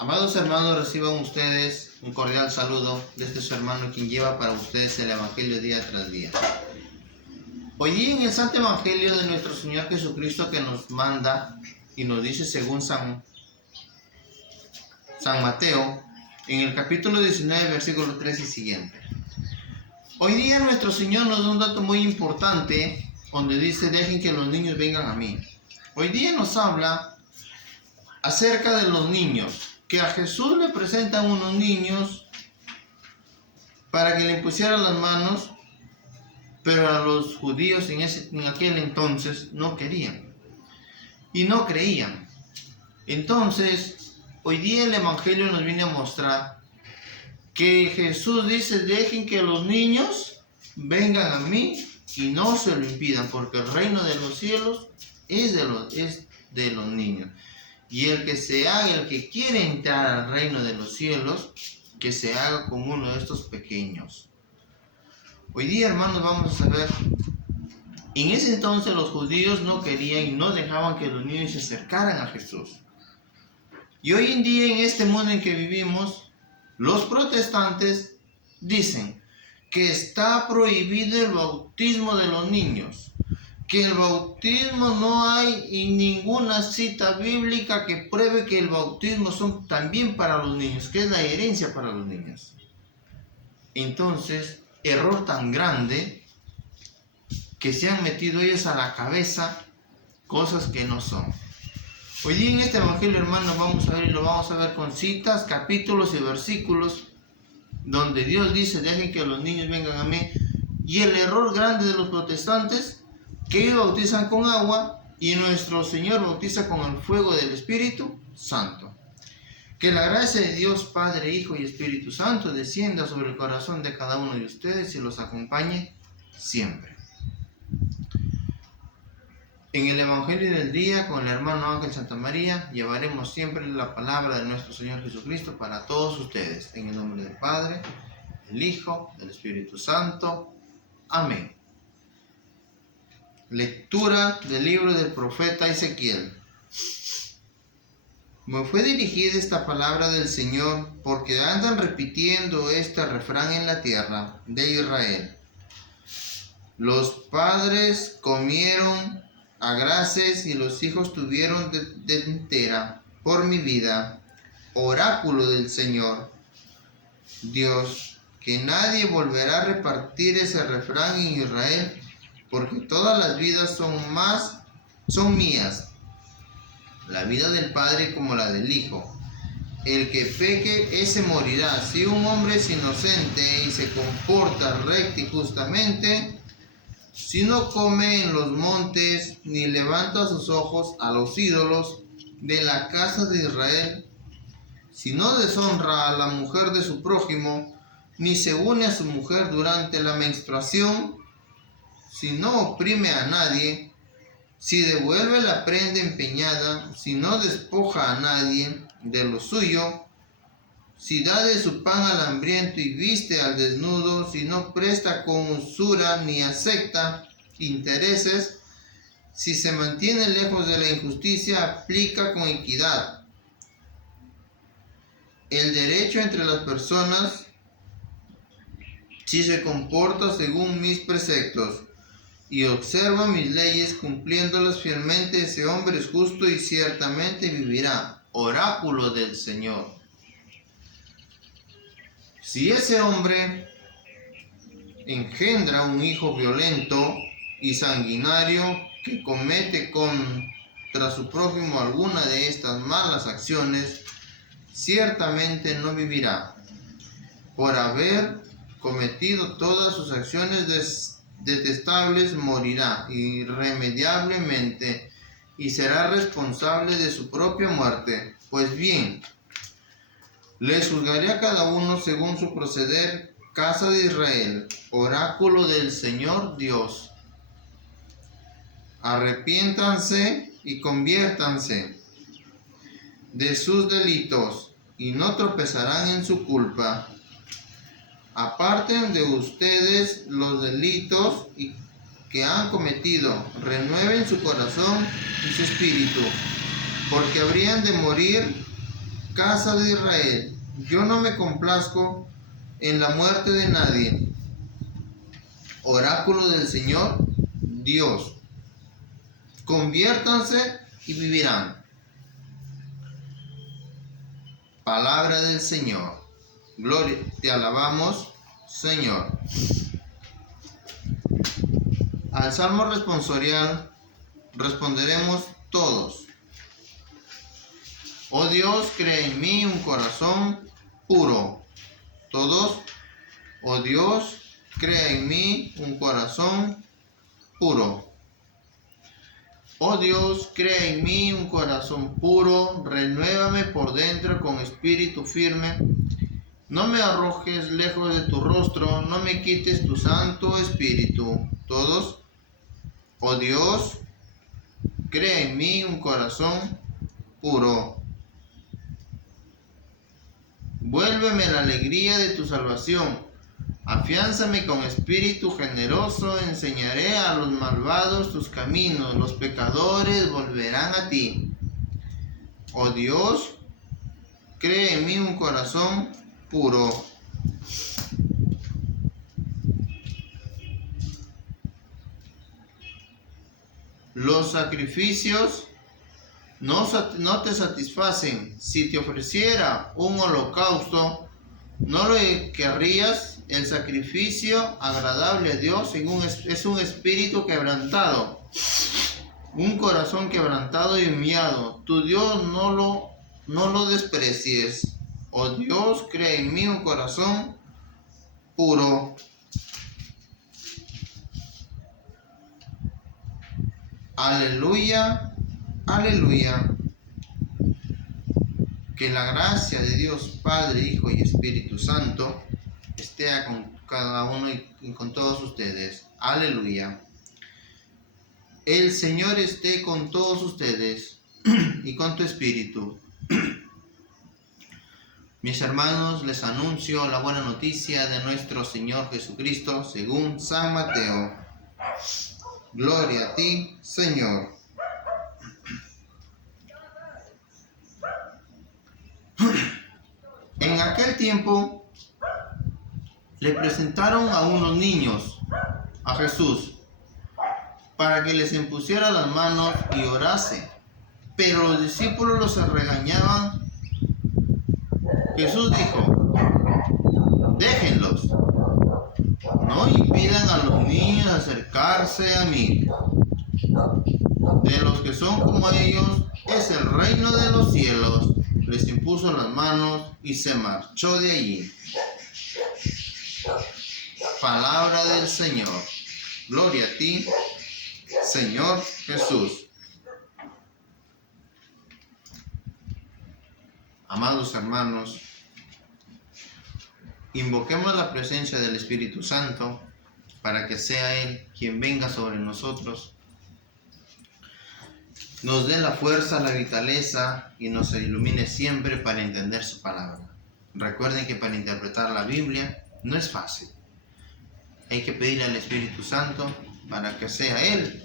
Amados hermanos, reciban ustedes un cordial saludo desde su hermano quien lleva para ustedes el Evangelio día tras día. Hoy día en el Santo Evangelio de nuestro Señor Jesucristo que nos manda y nos dice según San Mateo, en el capítulo 19, versículo 3 y siguiente. Hoy día nuestro Señor nos da un dato muy importante donde dice: dejen que los niños vengan a mí. Hoy día nos habla acerca de los niños, que a Jesús le presentan unos niños para que le impusieran las manos, pero a los judíos en aquel entonces no querían y no creían. Entonces, hoy día el Evangelio nos viene a mostrar que Jesús dice: dejen que los niños vengan a mí y no se lo impidan, porque el reino de los cielos es de los niños. Y el que quiere entrar al reino de los cielos, que se haga como uno de estos pequeños. Hoy día, hermanos, vamos a saber, en ese entonces los judíos no querían y no dejaban que los niños se acercaran a Jesús. Y hoy en día, en este mundo en que vivimos, los protestantes dicen que está prohibido el bautismo de los niños, que el bautismo no hay en ninguna cita bíblica que pruebe que el bautismo son también para los niños, que es la herencia para los niños. Entonces, error tan grande que se han metido ellos a la cabeza cosas que no son. Hoy día en este Evangelio, hermanos, vamos a ver y lo vamos a ver con citas, capítulos y versículos donde Dios dice: dejen que los niños vengan a mí. Y el error grande de los protestantes, que ellos bautizan con agua y nuestro Señor bautiza con el fuego del Espíritu Santo. Que la gracia de Dios Padre, Hijo y Espíritu Santo descienda sobre el corazón de cada uno de ustedes y los acompañe siempre. En el Evangelio del día, con el hermano Ángel Santa María, llevaremos siempre la palabra de nuestro Señor Jesucristo para todos ustedes. En el nombre del Padre, del Hijo, del Espíritu Santo. Amén. Lectura del libro del profeta Ezequiel. Me fue dirigida esta palabra del Señor, porque andan repitiendo este refrán en la tierra de Israel. Los padres comieron agraces y los hijos tuvieron dentera. Por mi vida, oráculo del Señor Dios, que nadie volverá a repartir ese refrán en Israel, porque todas las vidas son mías, la vida del Padre como la del Hijo. El que peque, ese morirá. Si un hombre es inocente y se comporta recto y justamente, si no come en los montes, ni levanta sus ojos a los ídolos de la casa de Israel, si no deshonra a la mujer de su prójimo, ni se une a su mujer durante la menstruación, si no oprime a nadie, si devuelve la prenda empeñada, si no despoja a nadie de lo suyo, si da de su pan al hambriento y viste al desnudo, si no presta con usura ni acepta intereses, si se mantiene lejos de la injusticia, aplica con equidad el derecho entre las personas, si se comporta según mis preceptos y observa mis leyes cumpliéndolas fielmente, ese hombre es justo y ciertamente vivirá. Oráculo del Señor. Si ese hombre engendra un hijo violento y sanguinario que comete contra su prójimo alguna de estas malas acciones, ciertamente no vivirá. Por haber cometido todas sus acciones detestables, morirá irremediablemente y será responsable de su propia muerte. Pues bien, les juzgaré a cada uno según su proceder, casa de Israel, oráculo del Señor Dios. Arrepiéntanse y conviértanse de sus delitos y no tropezarán en su culpa. Aparten de ustedes los delitos que han cometido, renueven su corazón y su espíritu, porque habrían de morir casa de Israel, yo no me complazco en la muerte de nadie. Oráculo del Señor Dios. Conviértanse y vivirán. Palabra del Señor. Gloria, te alabamos, Señor. Al salmo responsorial responderemos todos. Oh Dios, crea en mí un corazón puro. Todos. Oh Dios, crea en mí un corazón puro. Oh Dios, crea en mí un corazón puro, renuévame por dentro con espíritu firme. No me arrojes lejos de tu rostro, no me quites tu santo espíritu. Todos. Oh Dios, crea en mí un corazón puro. Vuélveme la alegría de tu salvación. Afiánzame con espíritu generoso. Enseñaré a los malvados tus caminos. Los pecadores volverán a ti. Oh Dios, crea en mí un corazón puro. Los sacrificios no te satisfacen. Si te ofreciera un holocausto, no lo querrías. El sacrificio agradable a Dios es un espíritu quebrantado, un corazón quebrantado y humillado. Tu Dios no lo desprecies. Oh Dios, crea en mí un corazón puro. Aleluya, aleluya. Que la gracia de Dios Padre, Hijo y Espíritu Santo esté con cada uno y con todos ustedes. Aleluya. El Señor esté con todos ustedes y con tu espíritu. Mis hermanos, les anuncio la buena noticia de nuestro Señor Jesucristo según San Mateo. Gloria a ti, Señor. En aquel tiempo le presentaron a unos niños a Jesús para que les impusiera las manos y orase. Pero los discípulos los regañaban. Jesús dijo: déjenlos, no impidan a los niños acercarse a mí. De los que son como ellos es el reino de los cielos. Les impuso las manos y se marchó de allí. Palabra del Señor. Gloria a ti, Señor Jesús. Amados hermanos, invoquemos la presencia del Espíritu Santo para que sea Él quien venga sobre nosotros, nos dé la fuerza, la vitaleza y nos ilumine siempre para entender su palabra. Recuerden que para interpretar la Biblia no es fácil. Hay que pedirle al Espíritu Santo para que sea Él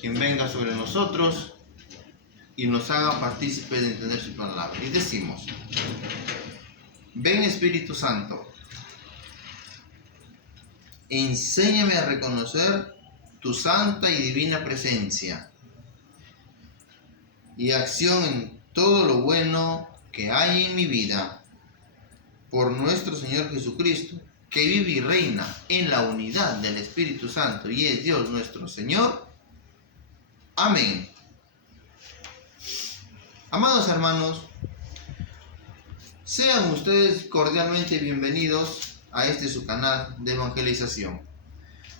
quien venga sobre nosotros y nos haga partícipes de entender su palabra. Y decimos: ven Espíritu Santo, enséñame a reconocer tu santa y divina presencia y acción en todo lo bueno que hay en mi vida. Por nuestro Señor Jesucristo, que vive y reina en la unidad del Espíritu Santo y es Dios nuestro Señor. Amén. Amados hermanos, sean ustedes cordialmente bienvenidos a este su canal de evangelización.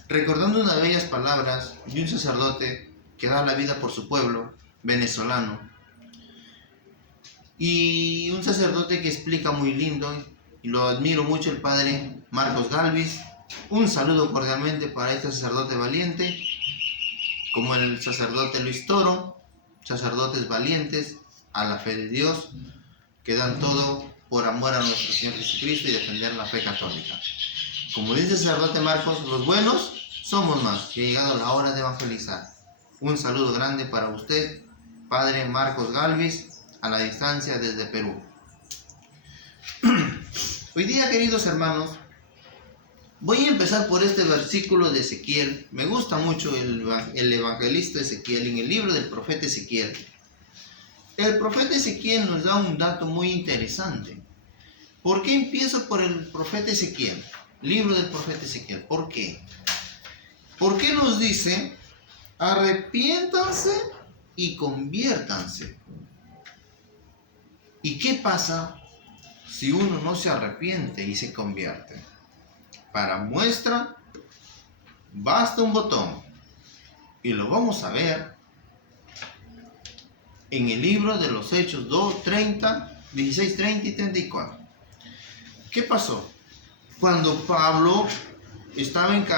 Recordando unas bellas palabras de un sacerdote que da la vida por su pueblo, venezolano, y un sacerdote que explica muy lindo, y lo admiro mucho, el padre Marcos Galvis. Un saludo cordialmente para este sacerdote valiente, como el sacerdote Luis Toro, sacerdotes valientes a la fe de Dios, que dan todo por amor a nuestro Señor Jesucristo y defender la fe católica. Como dice el sacerdote Marcos, los buenos somos más, que ha llegado la hora de evangelizar. Un saludo grande para usted, padre Marcos Galvis, a la distancia desde Perú. Hoy día, queridos hermanos, voy a empezar por este versículo de Ezequiel. Me gusta mucho el evangelista Ezequiel, en el libro del profeta Ezequiel. El profeta Ezequiel nos da un dato muy interesante. ¿Por qué empiezo por el profeta Ezequiel? Libro del profeta Ezequiel. ¿Por qué? Porque nos dice, arrepiéntanse y conviértanse. ¿Y qué pasa si uno no se arrepiente y se convierte? Para muestra, basta un botón. Y lo vamos a ver en el libro de los Hechos 16, 30 y 34. ¿Qué pasó? Cuando Pablo estaba en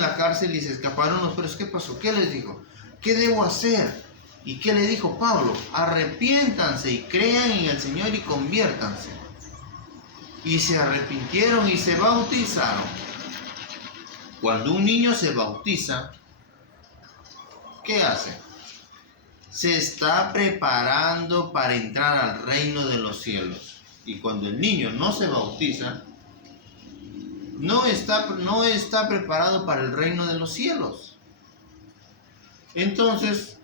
la cárcel y se escaparon los presos, ¿qué pasó? ¿Qué les dijo? ¿Qué debo hacer? ¿Y qué le dijo Pablo? Arrepiéntanse y crean en el Señor y conviértanse. Y se arrepintieron y se bautizaron. Cuando un niño se bautiza, ¿qué hace? Se está preparando para entrar al reino de los cielos. Y cuando el niño no se bautiza, no está preparado para el reino de los cielos. Entonces,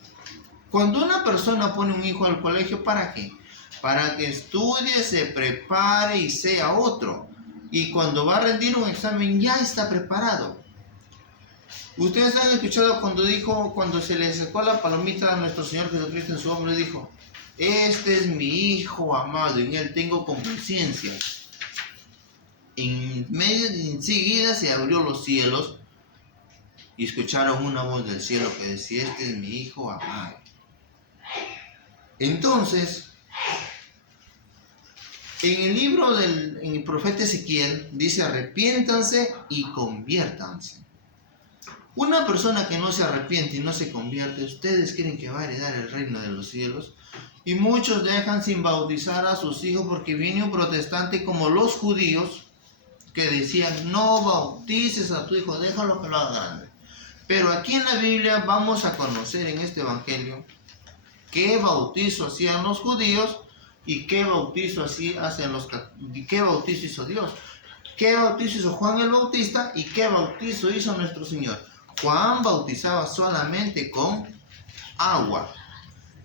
cuando una persona pone un hijo al colegio, ¿para qué? Para que estudie, se prepare y sea otro. Y cuando va a rendir un examen ya está preparado. Ustedes han escuchado cuando se le sacó la palomita a nuestro Señor Jesucristo en su hombro, dijo, este es mi Hijo amado, en él tengo complacencia. Enseguida se abrió los cielos y escucharon una voz del cielo que decía, este es mi Hijo amado. Entonces, en el libro del profeta Ezequiel dice, arrepiéntanse y conviértanse. Una persona que no se arrepiente y no se convierte, ¿ustedes creen que va a heredar el reino de los cielos? Y muchos dejan sin bautizar a sus hijos porque viene un protestante como los judíos que decían, no bautices a tu hijo, déjalo que lo haga grande. Pero aquí en la Biblia vamos a conocer en este evangelio qué bautizo hacían los judíos y qué bautizo qué bautizo hizo Dios. ¿Qué bautizo hizo Juan el Bautista y qué bautizo hizo nuestro Señor? Juan bautizaba solamente con agua.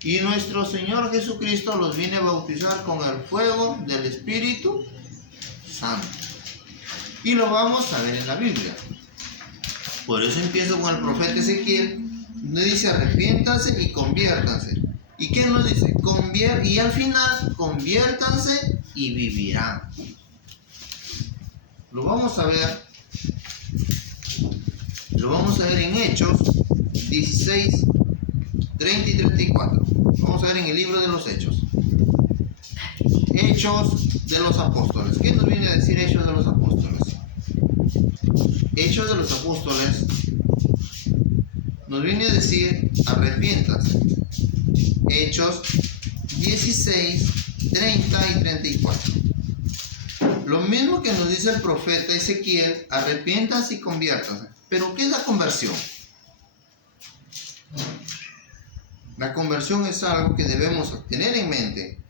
Y nuestro Señor Jesucristo los viene a bautizar con el fuego del Espíritu Santo. Y lo vamos a ver en la Biblia. Por eso empiezo con el profeta Ezequiel, donde dice arrepiéntanse y conviértanse. ¿Y qué nos dice? Y al final, conviértanse y vivirán. Lo vamos a ver en Hechos 16, 30 y 34. Vamos a ver en el libro de los Hechos. Hechos de los Apóstoles. ¿Qué nos viene a decir Hechos de los Apóstoles? Hechos de los Apóstoles nos viene a decir arrepiéntanse. Hechos 16, 30 y 34. Lo mismo que nos dice el profeta Ezequiel, arrepiéntanse y conviértanse. Pero ¿qué es la conversión? La conversión es algo que debemos tener en mente.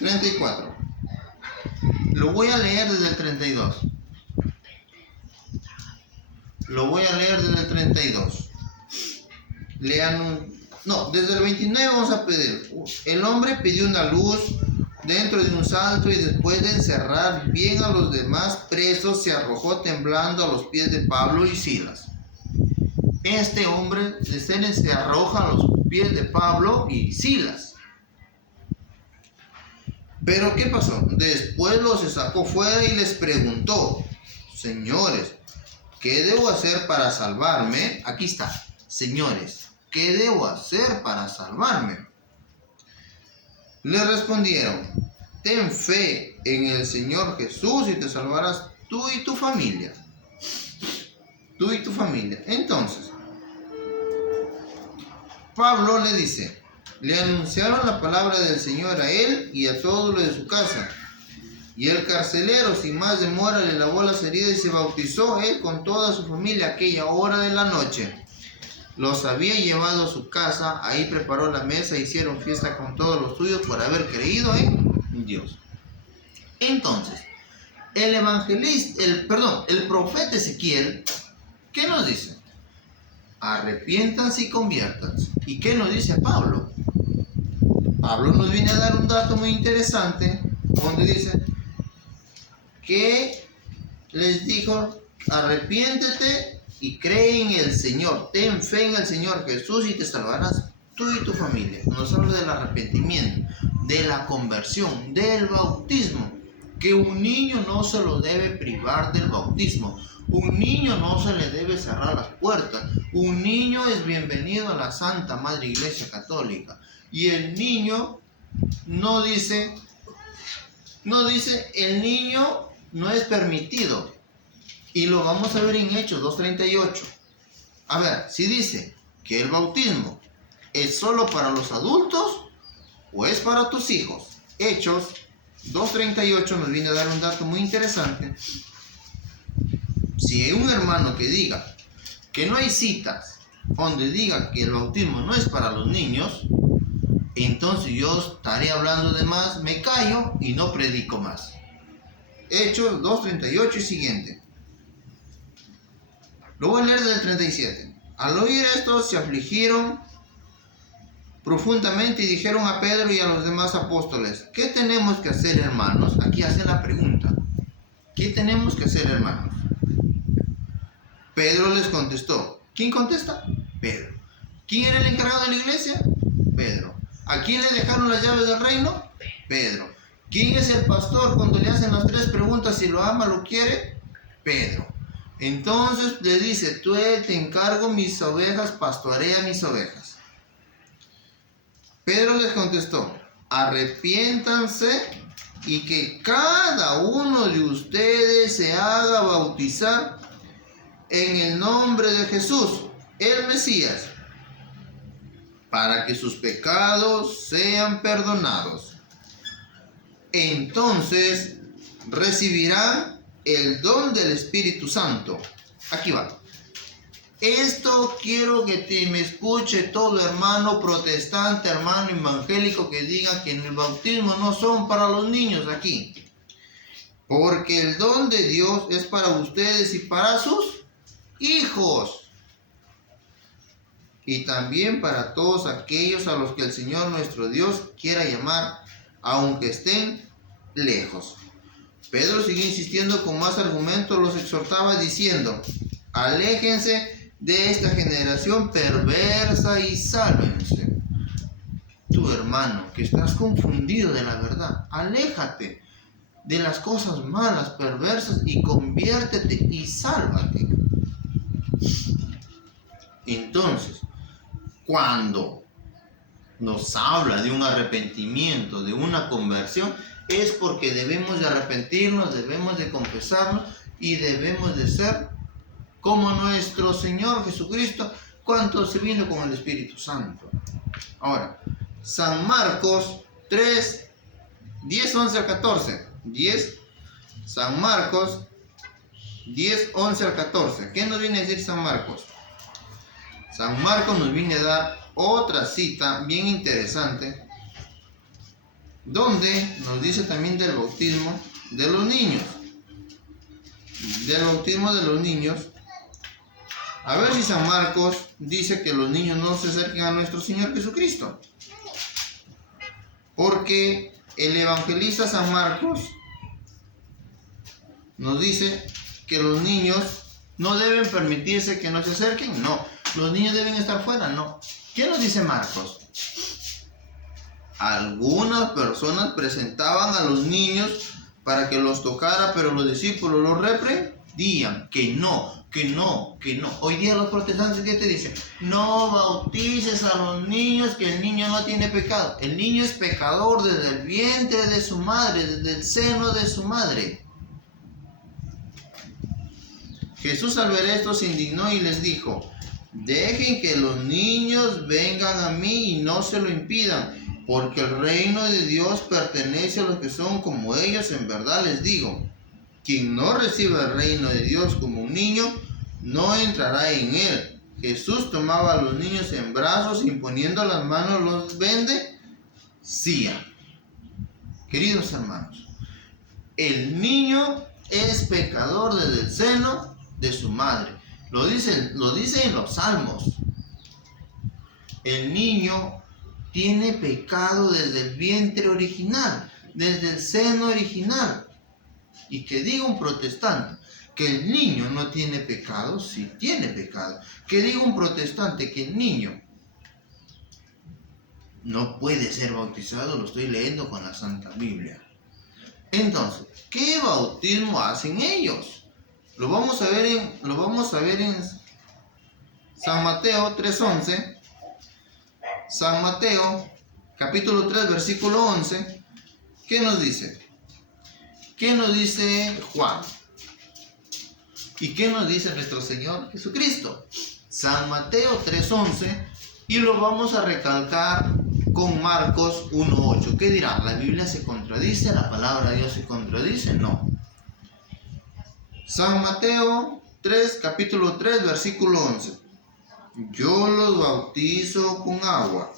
34. Lo voy a leer desde el 32. Lo voy a leer desde el 32. Desde el 29 vamos a pedir. El hombre pidió una luz dentro de un salto y después de encerrar bien a los demás presos se arrojó temblando a los pies de Pablo y Silas. Este hombre se arroja a los pies de Pablo y Silas. Pero ¿qué pasó? Después los sacó fuera y les preguntó, señores, ¿qué debo hacer para salvarme? Aquí está, señores, ¿qué debo hacer para salvarme? Le respondieron, ten fe en el Señor Jesús y te salvarás tú y tu familia. Tú y tu familia. Entonces, Pablo le dice, le anunciaron la palabra del Señor a él y a todos los de su casa. Y el carcelero, sin más demora, le lavó las heridas y se bautizó él con toda su familia aquella hora de la noche. los había llevado a su casa, ahí preparó la mesa, hicieron fiesta con todos los suyos por haber creído en Dios. Entonces, el profeta Ezequiel, ¿qué nos dice? Arrepiéntanse y conviértanse. ¿Y qué nos dice Pablo? Pablo nos viene a dar un dato muy interesante, donde dice que les dijo, arrepiéntete y cree en el Señor, ten fe en el Señor Jesús y te salvarás tú y tu familia. Nos habla del arrepentimiento, de la conversión, del bautismo, que un niño no se lo debe privar del bautismo, un niño no se le debe cerrar las puertas, un niño es bienvenido a la Santa Madre Iglesia Católica, y el niño no dice el niño no es permitido, y lo vamos a ver en Hechos 2:38. A ver, si dice que el bautismo es solo para los adultos o es para tus hijos. Hechos 2:38 nos viene a dar un dato muy interesante. Si hay un hermano que diga que no hay citas donde diga que el bautismo no es para los niños, entonces yo estaré hablando de más, me callo y no predico más. Hechos 2:38 y siguiente. Lo voy a leer del 37. Al oír esto se afligieron profundamente y dijeron a Pedro y a los demás apóstoles, ¿qué tenemos que hacer, hermanos? Aquí hace la pregunta. ¿Qué tenemos que hacer, hermanos? Pedro les contestó. ¿Quién contesta? Pedro. ¿Quién era el encargado de la iglesia? Pedro. ¿A quién le dejaron las llaves del reino? Pedro. ¿Quién es el pastor cuando le hacen las tres preguntas si lo ama, lo quiere? Pedro. Entonces le dice, tú te encargo mis ovejas, pastorea mis ovejas. Pedro les contestó, arrepiéntanse y que cada uno de ustedes se haga bautizar en el nombre de Jesús, el Mesías, para que sus pecados sean perdonados. Entonces recibirán el don del Espíritu Santo. Aquí va. Esto quiero que me escuche todo hermano protestante, hermano evangélico que diga que en el bautismo no son para los niños aquí. Porque el don de Dios es para ustedes y para sus hijos. Y también para todos aquellos a los que el Señor nuestro Dios quiera llamar, aunque estén lejos. Pedro siguió insistiendo con más argumentos, los exhortaba diciendo, aléjense de esta generación perversa y sálvense. Tu hermano, que estás confundido de la verdad, aléjate de las cosas malas, perversas y conviértete y sálvate. Entonces, cuando nos habla de un arrepentimiento, de una conversión, es porque debemos de arrepentirnos, debemos de confesarnos y debemos de ser como nuestro Señor Jesucristo cuando se vino con el Espíritu Santo. Ahora, San Marcos 3, 10, 11 al 14. San Marcos 10, 11 al 14. ¿Qué nos viene a decir San Marcos? San Marcos nos viene a dar otra cita bien interesante, donde nos dice también del bautismo de los niños. Del bautismo de los niños. A ver si San Marcos dice que los niños no se acerquen a nuestro Señor Jesucristo. Porque el evangelista San Marcos nos dice que los niños no deben permitirse que no se acerquen. No. Los niños deben estar fuera. No. ¿Qué nos dice Marcos? Algunas personas presentaban a los niños para que los tocara, pero los discípulos los reprendían. Que no. Hoy día los protestantes, ¿qué te dicen? No bautices a los niños, que el niño no tiene pecado. El niño es pecador desde el vientre de su madre, desde el seno de su madre. Jesús al ver esto se indignó y les dijo, dejen que los niños vengan a mí y no se lo impidan, porque el reino de Dios pertenece a los que son como ellos. En verdad les digo, quien no reciba el reino de Dios como un niño, no entrará en él. Jesús tomaba a los niños en brazos, imponiendo las manos los bendecía. Queridos hermanos, el niño es pecador desde el seno de su madre. Lo dice en los Salmos. El niño tiene pecado desde el vientre original, desde el seno original. Y que diga un protestante que el niño no tiene pecado, sí tiene pecado. Que diga un protestante que el niño no puede ser bautizado, lo estoy leyendo con la Santa Biblia. Entonces, ¿qué bautismo hacen ellos? Lo vamos a ver en San Mateo 3:11. San Mateo, capítulo 3, versículo 11. ¿Qué nos dice? ¿Qué nos dice Juan? ¿Y qué nos dice nuestro Señor Jesucristo? San Mateo 3:11, y lo vamos a recalcar con Marcos 1:8. ¿Qué dirá? ¿La Biblia se contradice? ¿La palabra de Dios se contradice? No. San Mateo 3, capítulo 3, versículo 11. Yo los bautizo con agua,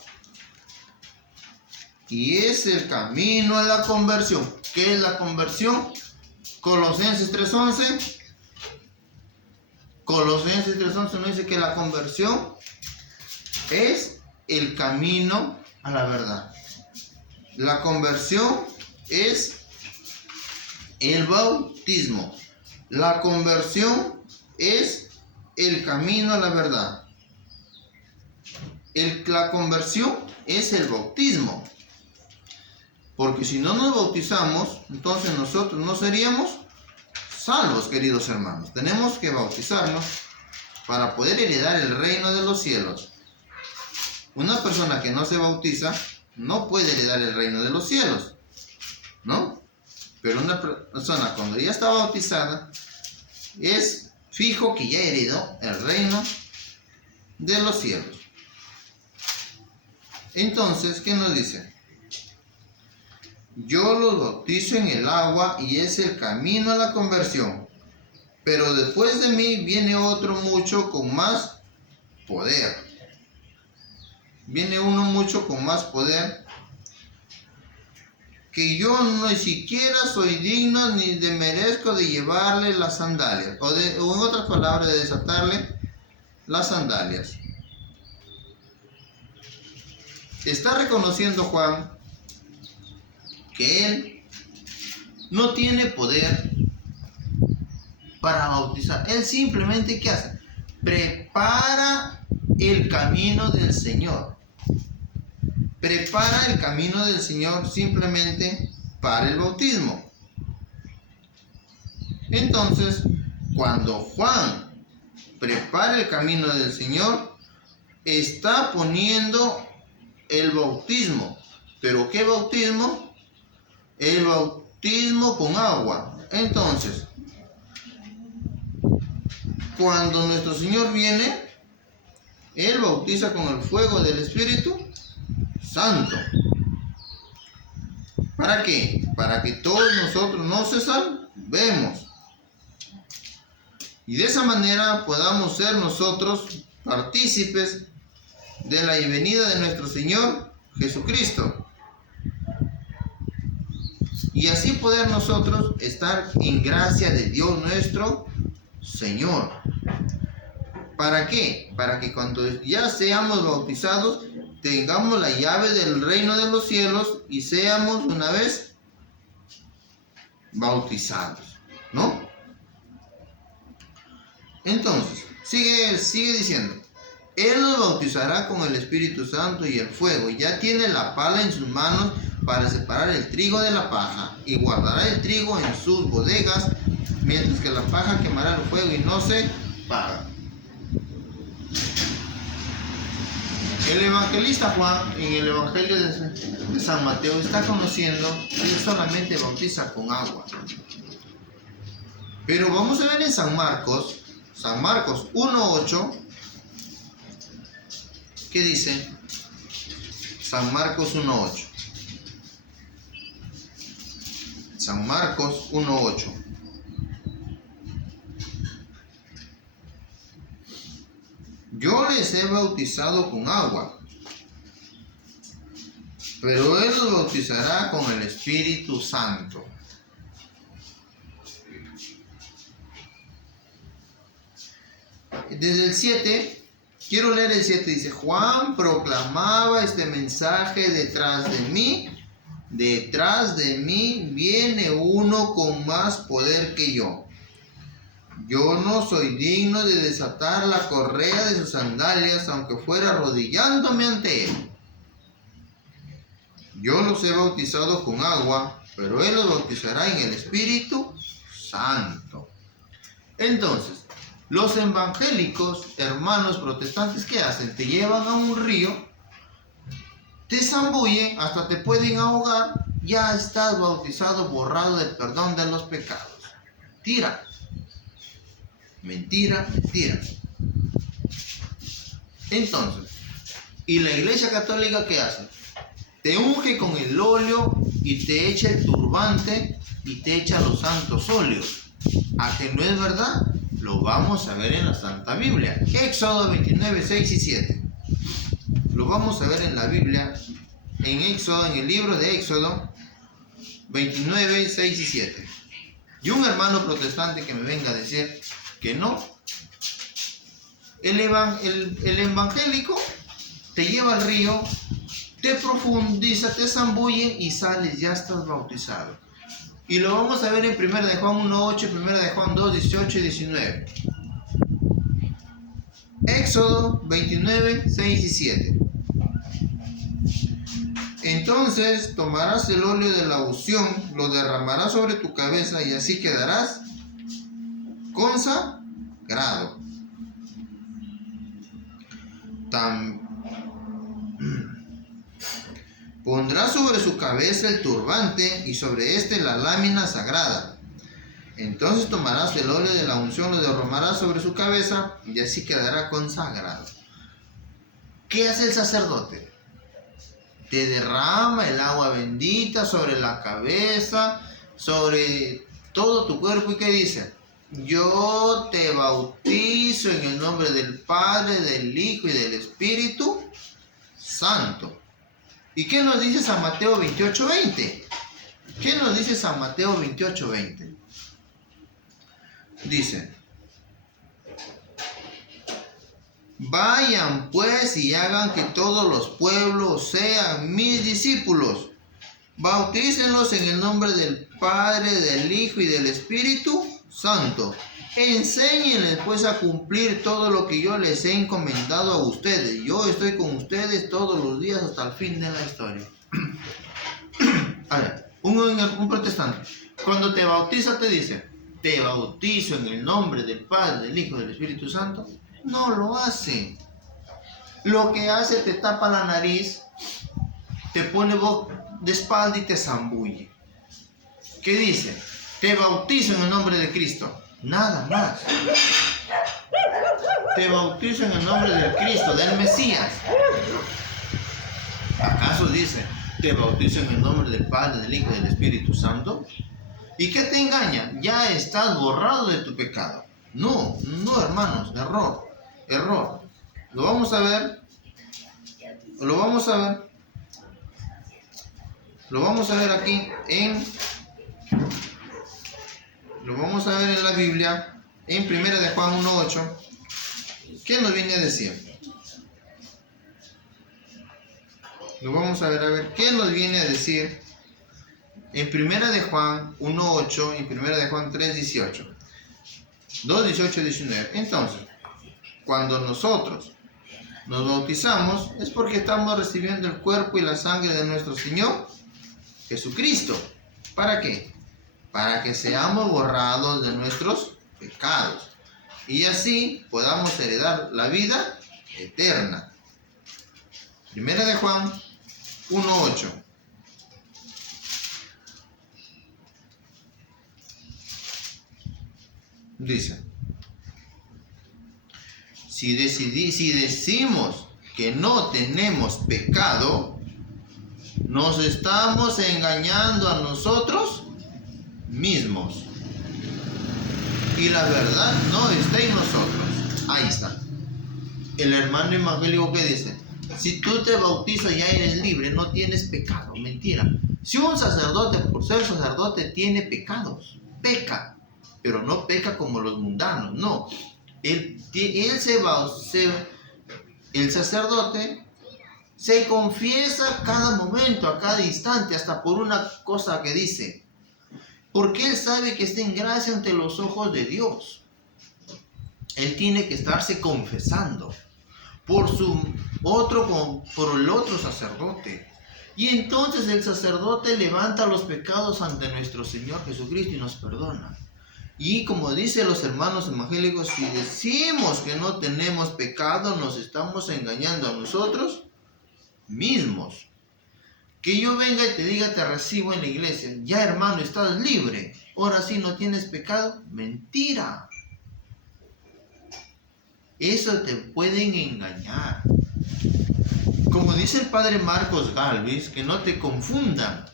y es el camino a la conversión. ¿Qué es la conversión? Colosenses 3:11. Colosenses 3:11 nos dice que la conversión es el camino a la verdad. La conversión es el bautismo. La conversión es el camino a la verdad. La conversión es el bautismo. Porque si no nos bautizamos, entonces nosotros no seríamos salvos, queridos hermanos. Tenemos que bautizarnos para poder heredar el reino de los cielos. Una persona que no se bautiza no puede heredar el reino de los cielos, ¿no? Pero una persona cuando ya está bautizada es fijo que ya heredó el reino de los cielos. Entonces, ¿qué nos dice? Yo los bautizo en el agua y es el camino a la conversión. Pero después de mí viene otro mucho con más poder. Viene uno mucho con más poder, que yo ni siquiera soy digno ni merezco de llevarle las sandalias. O en otras palabras, de desatarle las sandalias. Está reconociendo Juan que él no tiene poder para bautizar. Él simplemente, ¿qué hace? Prepara el camino del Señor. Prepara el camino del Señor simplemente para el bautismo. Entonces, cuando Juan prepara el camino del Señor, está poniendo el bautismo. ¿Pero qué bautismo? El bautismo con agua. Entonces, cuando nuestro Señor viene, Él bautiza con el fuego del Espíritu Santo. ¿Para qué? Para que todos nosotros nos salvemos. Y de esa manera podamos ser nosotros partícipes de la venida de nuestro Señor Jesucristo. Y así poder nosotros estar en gracia de Dios nuestro Señor. ¿Para qué? Para que cuando ya seamos bautizados, tengamos la llave del reino de los cielos y seamos una vez bautizados, ¿no? Entonces, sigue diciendo, Él nos bautizará con el Espíritu Santo y el fuego. Ya tiene la pala en sus manos para separar el trigo de la paja, y guardará el trigo en sus bodegas, mientras que la paja quemará el fuego y no se paga. El evangelista Juan, en el Evangelio de San Mateo, está conociendo que Él solamente bautiza con agua. Pero vamos a ver en San Marcos 1:8, ¿qué dice? San Marcos 1:8. San Marcos 1:8. Yo les he bautizado con agua, pero Él los bautizará con el Espíritu Santo. Desde el 7, quiero leer el 7, dice: Juan proclamaba este mensaje: detrás de mí viene uno con más poder que yo. Yo no soy digno de desatar la correa de sus sandalias, aunque fuera arrodillándome ante él. Yo los he bautizado con agua, pero Él los bautizará en el Espíritu Santo. Entonces, los evangélicos, hermanos protestantes, ¿qué hacen? Te llevan a un río, te zambullen, hasta te pueden ahogar, ya estás bautizado, borrado del perdón de los pecados. Tira. Mentira, mentira. Entonces, ¿y la Iglesia Católica qué hace? Te unge con el óleo y te echa el turbante y te echa los santos óleos. ¿A que no es verdad? Lo vamos a ver en la Santa Biblia. Éxodo 29, 6 y 7. Lo vamos a ver en la Biblia, en Éxodo, en el libro de Éxodo 29, 6 y 7. Y un hermano protestante que me venga a decir que no. El evangélico te lleva al río, te profundiza, te zambulle y sales, ya estás bautizado. Y lo vamos a ver en 1 de Juan 1:8, 1 de Juan 2:18 y 19. Éxodo 29, 6 y 7. Entonces tomarás el óleo de la unción, lo derramarás sobre tu cabeza y así quedarás consagrado. Pondrás sobre su cabeza el turbante y sobre éste la lámina sagrada. Entonces tomarás el óleo de la unción, lo derramarás sobre su cabeza y así quedará consagrado. ¿Qué hace el sacerdote? Te derrama el agua bendita sobre la cabeza, sobre todo tu cuerpo. ¿Y qué dice? Yo te bautizo en el nombre del Padre, del Hijo y del Espíritu Santo. ¿Y qué nos dice San Mateo 28:20? ¿Qué nos dice San Mateo 28:20? Dice: vayan pues y hagan que todos los pueblos sean mis discípulos. Bautícenlos en el nombre del Padre, del Hijo y del Espíritu Santo. Enséñenles pues a cumplir todo lo que yo les he encomendado a ustedes. Yo estoy con ustedes todos los días hasta el fin de la historia. A ver, un protestante, cuando te bautiza te dice: te bautizo en el nombre del Padre, del Hijo y del Espíritu Santo. No lo hace. Lo que hace, te tapa la nariz, te pone de espalda y te zambulle. ¿Qué dice? Te bautizo en el nombre de Cristo. Nada más. Te bautizo en el nombre del Cristo, del Mesías. ¿Acaso dice: te bautizo en el nombre del Padre, del Hijo y del Espíritu Santo? ¿Y qué te engaña? Ya estás borrado de tu pecado. No, hermanos, error. Lo vamos a ver aquí lo vamos a ver en la Biblia, en 1 de Juan 1:8. ¿Qué nos viene a decir? Lo vamos a ver, ¿qué nos viene a decir? En 1 de Juan 1:8 y 1 de Juan 3:18. 2:18 y 19. Entonces, cuando nosotros nos bautizamos es porque estamos recibiendo el cuerpo y la sangre de nuestro Señor Jesucristo. ¿Para qué? Para que seamos borrados de nuestros pecados y así podamos heredar la vida eterna. 1 de Juan 1:8. Dice: si decimos que no tenemos pecado, nos estamos engañando a nosotros mismos y la verdad no está en nosotros. Ahí está. el hermano evangélico que dice, si tú te bautizas ya eres libre, no tienes pecado. Mentira. Si un sacerdote, por ser sacerdote, tiene pecados, peca, pero no peca como los mundanos, no. El sacerdote se confiesa a cada momento, a cada instante, hasta por una cosa que dice, porque él sabe que está en gracia ante los ojos de Dios. Él tiene que estarse confesando por el otro sacerdote. Y entonces el sacerdote levanta los pecados ante nuestro Señor Jesucristo y nos perdona. Y como dicen los hermanos evangélicos, si decimos que no tenemos pecado, nos estamos engañando a nosotros mismos. Que yo venga y te diga, te recibo en la iglesia, ya hermano, estás libre, ahora sí no tienes pecado, mentira. Eso te pueden engañar. Como dice el padre Marcos Galvis, que no te confundan,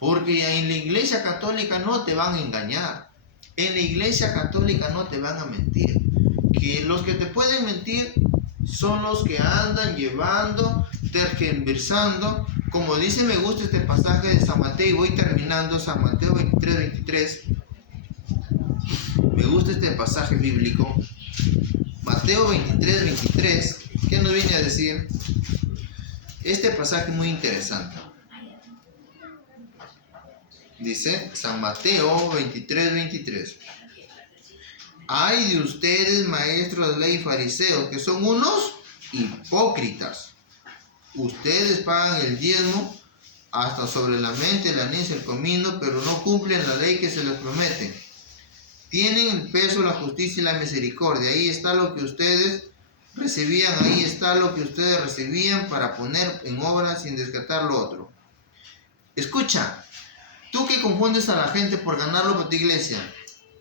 porque en la iglesia católica no te van a engañar, en la iglesia católica no te van a mentir, que los que te pueden mentir son los que andan llevando, tergiversando, como dice, me gusta este pasaje de San Mateo, y voy terminando, San Mateo 23. Me gusta este pasaje bíblico, Mateo 23, ¿qué nos viene a decir? Este pasaje muy interesante. Dice San Mateo 23. Ay de ustedes, maestros de ley y fariseos, que son unos hipócritas. Ustedes pagan el diezmo hasta sobre la mente, el anís, el comino, pero no cumplen la ley que se les promete. Tienen el peso, la justicia y la misericordia. Ahí está lo que ustedes recibían, para poner en obra sin descartar lo otro. Escucha, tú que confundes a la gente por ganarlo para tu iglesia,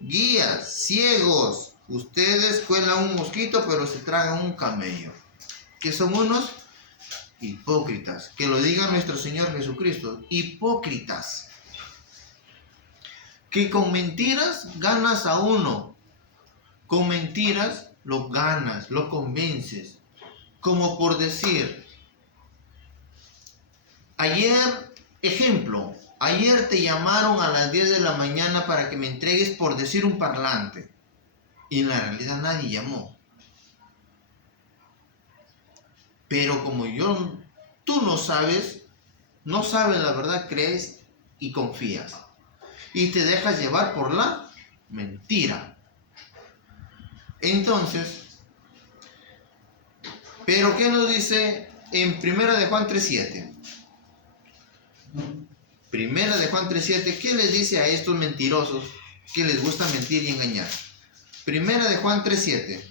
guías, ciegos, ustedes cuelan un mosquito pero se tragan un camello. Que son unos hipócritas. Que lo diga nuestro Señor Jesucristo. Hipócritas. Que con mentiras ganas a uno. Con mentiras lo ganas, lo convences. Como por decir, ayer te llamaron a las 10 de la mañana para que me entregues, por decir, un parlante. Y en la realidad nadie llamó. Pero como tú no sabes la verdad, crees y confías. Y te dejas llevar por la mentira. Entonces, ¿pero qué nos dice en 1 de Juan 3:7? 1 de Juan 3:7, ¿qué les dice a estos mentirosos que les gusta mentir y engañar? 1 de Juan 3:7.